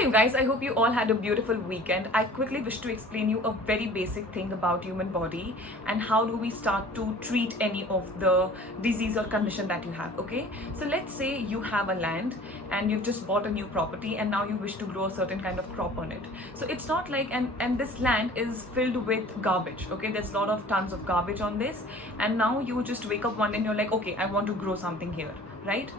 Hi you guys, I hope you all had a beautiful weekend. I quickly wish to explain you a very basic thing about human body and how do we start to treat any of the disease or condition that you have, okay? So let's say you have a land and you've just bought a new property and now you wish to grow a certain kind of crop on it. So it's not like, and this land is filled with garbage, okay? There's a lot of tons of garbage on this, and now you just wake up one day and you're like, okay, I want to grow something here, right?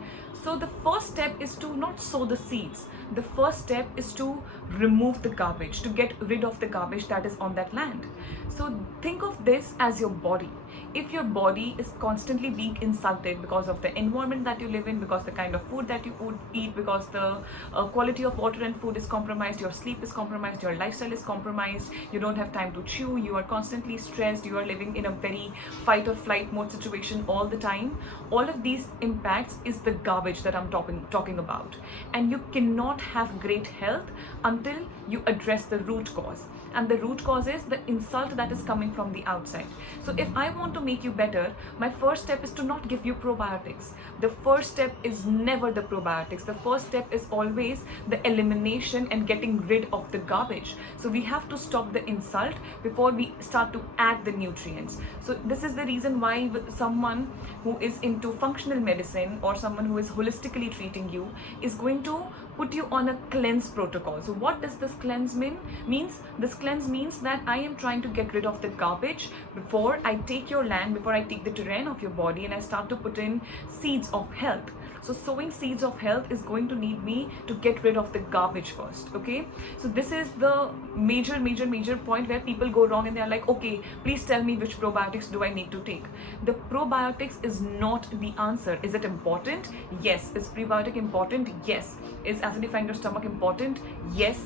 So the first step is to not sow the seeds. The first step is to remove the garbage, to get rid of the garbage that is on that land. So think of this as your body. If your body is constantly being insulted because of the environment that you live in, because the kind of food that you would eat, because the quality of water and food is compromised, your sleep is compromised, your lifestyle is compromised, you don't have time to chew, you are constantly stressed, you are living in a very fight or flight mode situation all the time, all of these impacts is the garbage that I'm talking about. And you cannot have great health until you address the root cause. And the root cause is the insult that is coming from the outside. So if I want to make you better, my first step is to not give you probiotics. The first step is never the probiotics. The first step is always the elimination and getting rid of the garbage. So we have to stop the insult before we start to add the nutrients. So this is the reason why someone who is into functional medicine or someone who is holistically treating you is going to put you on a cleanse protocol. So what does this cleanse mean? This cleanse means that I am trying to get rid of the garbage before I take your land, before I take the terrain of your body, and I start to put in seeds of health. So sowing seeds of health is going to need me to get rid of the garbage first, okay? So this is the major point where people go wrong and they're like, okay, please tell me which probiotics do I need to take. The probiotics is not the answer. Is it important? Yes. Is prebiotic important? Yes. Is acidifying your stomach important? Yes.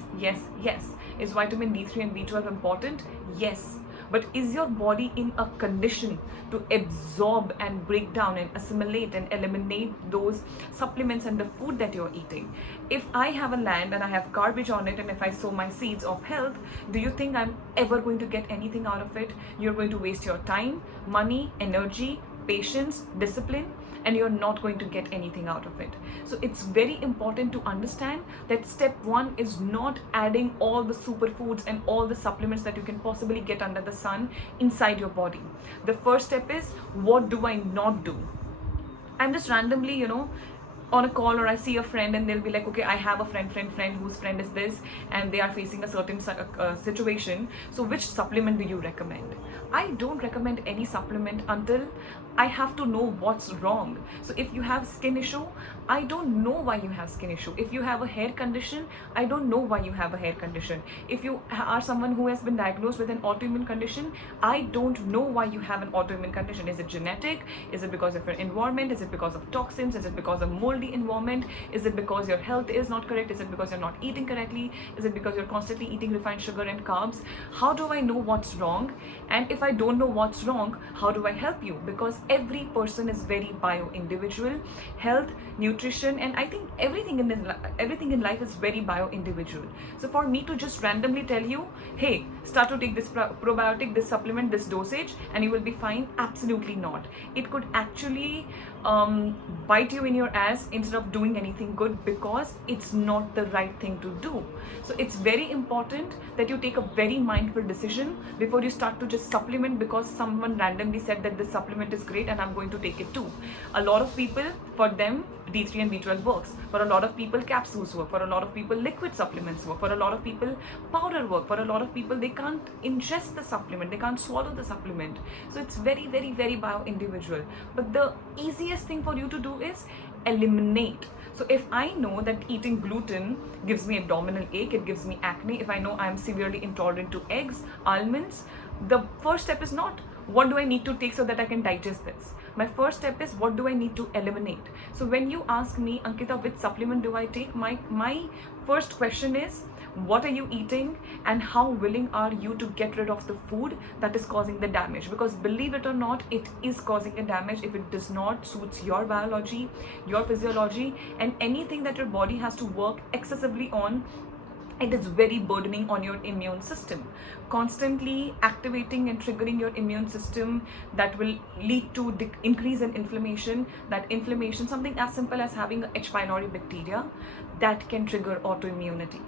Is vitamin D3 and B12 important? Yes. But is your body in a condition to absorb and break down and assimilate and eliminate those supplements and the food that you're eating? If I have a land and I have garbage on it, and if I sow my seeds of health, do you think I'm ever going to get anything out of it? You're going to waste your time, money, energy, patience, discipline, and you're not going to get anything out of it. So it's very important to understand that step one is not adding all the superfoods and all the supplements that you can possibly get under the sun inside your body. The first step is, what do I not do? I'm just randomly, on a call, or I see a friend and they'll be like, okay, I have a friend whose friend is this and they are facing a certain situation. So which supplement do you recommend? I don't recommend any supplement until I have to know what's wrong. So if you have skin issue, I don't know why you have skin issue. If you have a hair condition, I don't know why you have a hair condition. If you are someone who has been diagnosed with an autoimmune condition, I don't know why you have an autoimmune condition. Is it genetic? Is it because of your environment? Is it because of toxins? Is it because of moldy environment? Is it because your health is not correct? Is it because you're not eating correctly? Is it because you're constantly eating refined sugar and carbs? How do I know what's wrong? And if I don't know what's wrong, how do I help you? Because every person is very bio-individual. Health, nutrition, and I think everything in life is very bio-individual. So for me to just randomly tell you, hey, start to take this probiotic, this supplement, this dosage, and you will be fine, absolutely not. It could actually bite you in your ass instead of doing anything good, because it's not the right thing to do. So it's very important that you take a very mindful decision before you start to just supplement because someone randomly said that this supplement is great and I'm going to take it too. A lot of people, for them, D3 and B12 works. For a lot of people, capsules work. For a lot of people, liquid supplements work. For a lot of people, powder work. For a lot of people, they can't ingest the supplement, they can't swallow the supplement. So it's very bio-individual. But the easiest thing for you to do is eliminate. So if I know that eating gluten gives me abdominal ache, it gives me acne, if I know I'm severely intolerant to eggs, almonds, the first step is not, what do I need to take so that I can digest this? My first step is, what do I need to eliminate? So when you ask me, Ankita, which supplement do I take? My first question is, what are you eating and how willing are you to get rid of the food that is causing the damage? Because believe it or not, it is causing a damage if it does not suits your biology, your physiology, and anything that your body has to work excessively on. It is very burdening on your immune system. Constantly activating and triggering your immune system, that will lead to increase in inflammation. That inflammation, something as simple as having a H. pylori bacteria, that can trigger autoimmunity.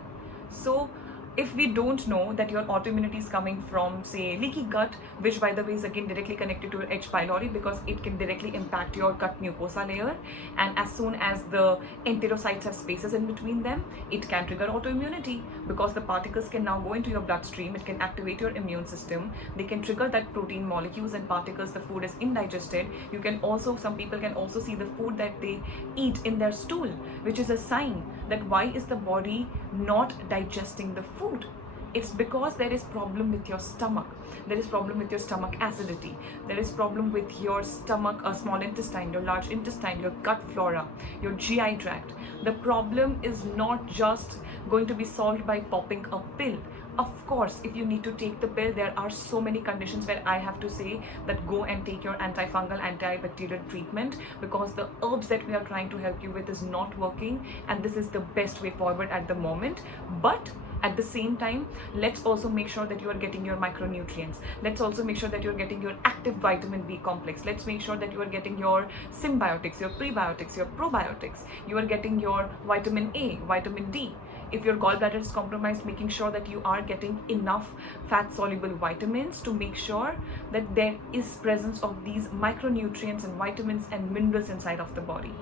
So if we don't know that your autoimmunity is coming from, say, leaky gut, which by the way is again directly connected to your H. pylori, because it can directly impact your gut mucosa layer, and as soon as the enterocytes have spaces in between them, it can trigger autoimmunity, because the particles can now go into your bloodstream, it can activate your immune system, they can trigger that protein molecules and particles, the food is indigested. You can also, some people can also see the food that they eat in their stool, which is a sign that why is the body not digesting the food. It's because there is problem with your stomach, there is problem with your stomach acidity, there is problem with your stomach, small intestine, your large intestine, your gut flora, your GI tract. The problem is not just going to be solved by popping a pill. Of course, if you need to take the pill, there are so many conditions where I have to say that go and take your antifungal, antibacterial treatment, because the herbs that we are trying to help you with is not working, and this is the best way forward at the moment. But at the same time, let's also make sure that you are getting your micronutrients. Let's also make sure that you're getting your active vitamin B complex. Let's make sure that you are getting your symbiotics, your prebiotics, your probiotics. You are getting your vitamin A, vitamin D. If your gallbladder is compromised, making sure that you are getting enough fat soluble vitamins to make sure that there is presence of these micronutrients and vitamins and minerals inside of the body.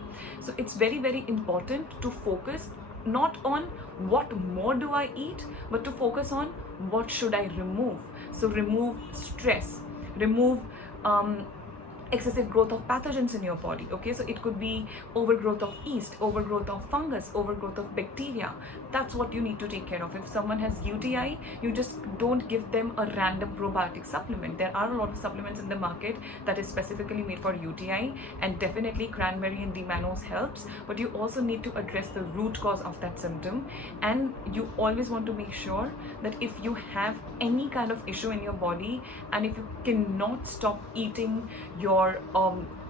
So it's very, very important to focus not on what more do I eat, but to focus on what should I remove. So remove stress, remove excessive growth of pathogens in your body. Okay, so it could be overgrowth of yeast, overgrowth of fungus, overgrowth of bacteria. That's what you need to take care of. If someone has UTI, you just don't give them a random probiotic supplement. There are a lot of supplements in the market that is specifically made for UTI, and definitely cranberry and D-mannose helps, but you also need to address the root cause of that symptom. And you always want to make sure that if you have any kind of issue in your body, and if you cannot stop eating your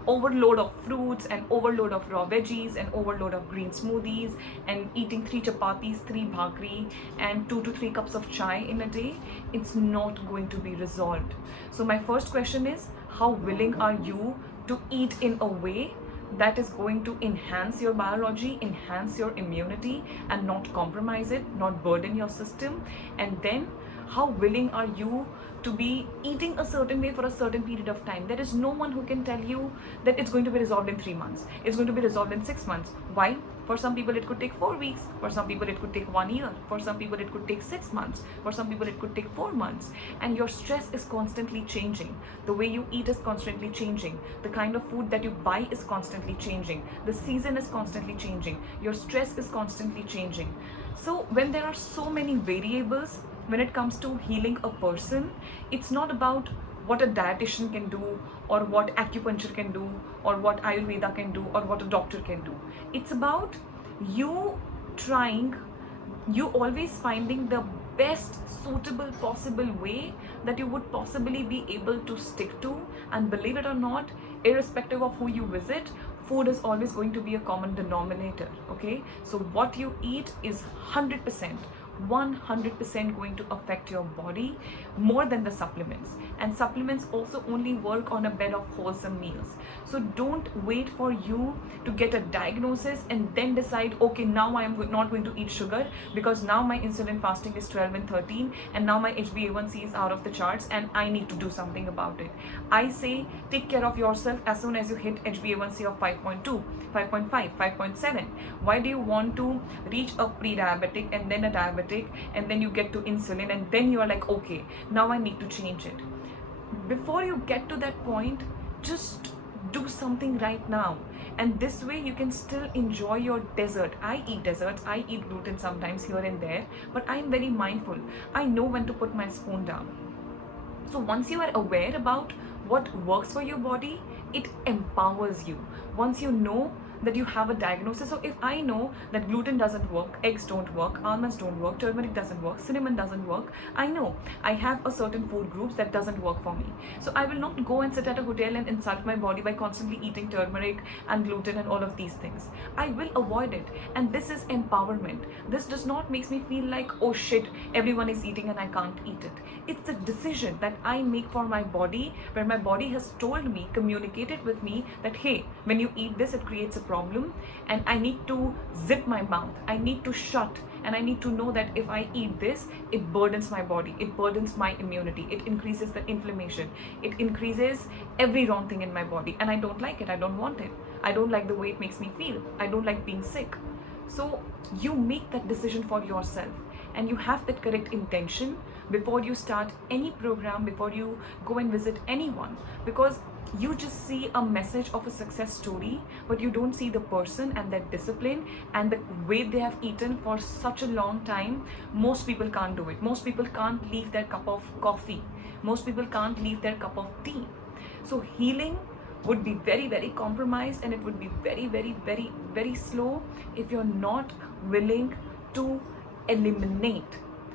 overload of fruits and overload of raw veggies and overload of green smoothies and eating 3 chapatis, 3 bhakri and 2 to 3 cups of chai in a day, it's not going to be resolved. So my first question is, how willing are you to eat in a way that is going to enhance your biology, enhance your immunity, and not compromise it, not burden your system? And then how willing are you to be eating a certain way for a certain period of time? There is no one who can tell you that it's going to be resolved in 3 months, it's going to be resolved in 6 months. Why? For some people it could take 4 weeks, for some people it could take 1 year, for some people it could take 6 months, for some people it could take 4 months. And your stress is constantly changing, the way you eat is constantly changing, the kind of food that you buy is constantly changing, the season is constantly changing, your stress is constantly changing. So when there are so many variables when it comes to healing a person, it's not about what a dietitian can do or what acupuncture can do or what Ayurveda can do or what a doctor can do. It's about you trying, you always finding the best suitable possible way that you would possibly be able to stick to. And believe it or not, irrespective of who you visit, food is always going to be a common denominator. Okay, so what you eat is 100% going to affect your body more than the supplements. And supplements also only work on a bed of wholesome meals. So don't wait for you to get a diagnosis and then decide, okay, now I am not going to eat sugar because now my insulin fasting is 12 and 13 and now my HbA1c is out of the charts and I need to do something about it. I say take care of yourself as soon as you hit HbA1c of 5.2, 5.5, 5.7. Why do you want to reach a pre-diabetic and then a diabetic and then you get to insulin and then you are like, okay, now I need to change it? Before you get to that point, just do something right now. And this way you can still enjoy your dessert. I eat desserts, I eat gluten sometimes here and there, but I'm very mindful. I know when to put my spoon down. So once you are aware about what works for your body, it empowers you. Once you know that you have a diagnosis, so if I know that gluten doesn't work, eggs don't work, almonds don't work, turmeric doesn't work, cinnamon doesn't work, I know I have a certain food groups that doesn't work for me. So I will not go and sit at a hotel and insult my body by constantly eating turmeric and gluten and all of these things. I will avoid it. And this is empowerment. This does not make me feel like, oh shit, everyone is eating and I can't eat it. It's a decision that I make for my body, where my body has told me, communicated with me that, hey, when you eat this, it creates a problem and I need to zip my mouth, I need to shut and I need to know that if I eat this, it burdens my body, it burdens my immunity, it increases the inflammation, it increases every wrong thing in my body, and I don't like it, I don't want it, I don't like the way it makes me feel, I don't like being sick. So you make that decision for yourself, and you have that correct intention before you start any program, before you go and visit anyone, because you just see a message of a success story, but you don't see the person and their discipline and the way they have eaten for such a long time. Most people can't do it. Most people can't leave their cup of coffee. Most people can't leave their cup of tea. So healing would be very, very compromised, and it would be very, very, very, very slow if you're not willing to eliminate.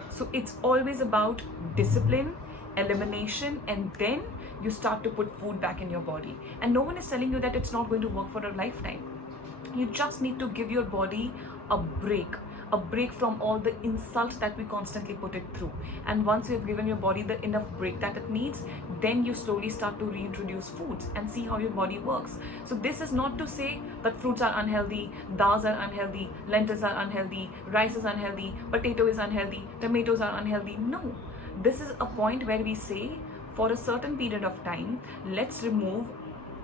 So it's always about discipline, elimination, and then you start to put food back in your body. And no one is telling you that it's not going to work for a lifetime. You just need to give your body a break from all the insult that we constantly put it through. And once you have given your body the enough break that it needs, then you slowly start to reintroduce foods and see how your body works. So this is not to say that fruits are unhealthy, dals are unhealthy, lentils are unhealthy, rice is unhealthy, potato is unhealthy, tomatoes are unhealthy. No, this is a point where we say, for a certain period of time, let's remove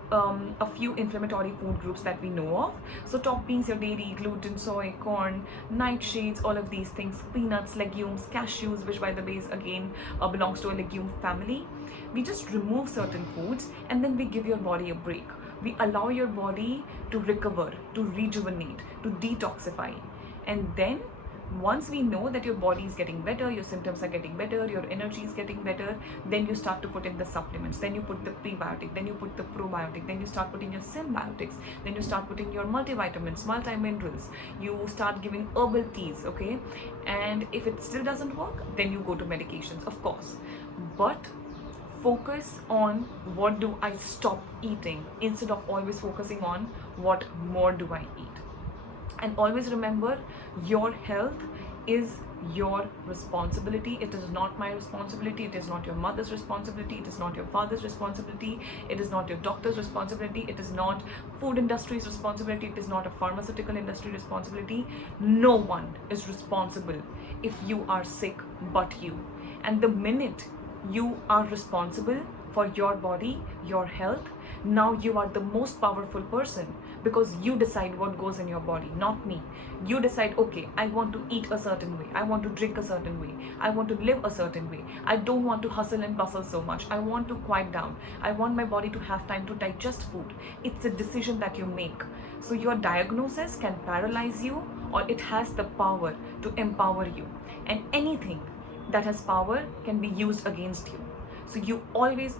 a few inflammatory food groups that we know of. So top beans, your dairy, gluten, soy, corn, nightshades, all of these things, peanuts, legumes, cashews, which by the way is again belongs to a legume family. We just remove certain foods, and then we give your body a break. We allow your body to recover, to rejuvenate, to detoxify. And then once we know that your body is getting better, your symptoms are getting better, your energy is getting better, then you start to put in the supplements, then you put the prebiotic, then you put the probiotic, then you start putting your symbiotics, then you start putting your multivitamins, multiminerals, you start giving herbal teas, okay? And if it still doesn't work, then you go to medications, of course. But focus on what do I stop eating instead of always focusing on what more do I eat. And always remember, your health is your responsibility. It is not my responsibility. It is not your mother's responsibility. It is not your father's responsibility. It is not your doctor's responsibility. It is not food industry's responsibility. It is not a pharmaceutical industry responsibility. No one is responsible if you are sick but you. And the minute you are responsible for your body, your health, now you are the most powerful person, because you decide what goes in your body, not me. You decide, okay, I want to eat a certain way, I want to drink a certain way, I want to live a certain way, I don't want to hustle and bustle so much, I want to quiet down, I want my body to have time to digest food. It's a decision that you make. So your diagnosis can paralyze you, or it has the power to empower you. And anything that has power can be used against you. So you always,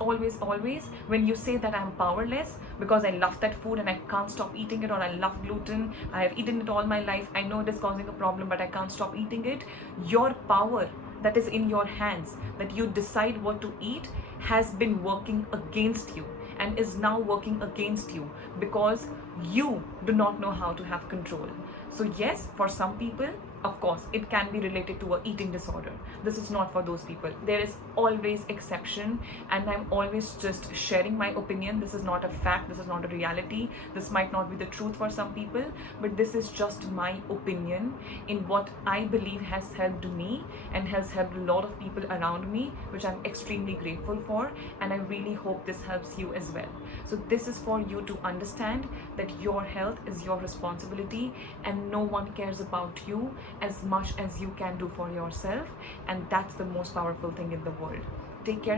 when you say that I'm powerless because I love that food and I can't stop eating it, or I love gluten, I have eaten it all my life, I know it is causing a problem but I can't stop eating it, your power that is in your hands, that you decide what to eat, has been working against you and is now working against you because you do not know how to have control. So yes, for some people, of course, it can be related to an eating disorder. This is not for those people. There is always exception, and I'm always just sharing my opinion. This is not a fact. This is not a reality. This might not be the truth for some people, but this is just my opinion in what I believe has helped me and has helped a lot of people around me, which I'm extremely grateful for, and I really hope this helps you as well. So this is for you to understand that your health is your responsibility, and no one cares about you as much as you can do for yourself, and that's the most powerful thing in the world. Take care.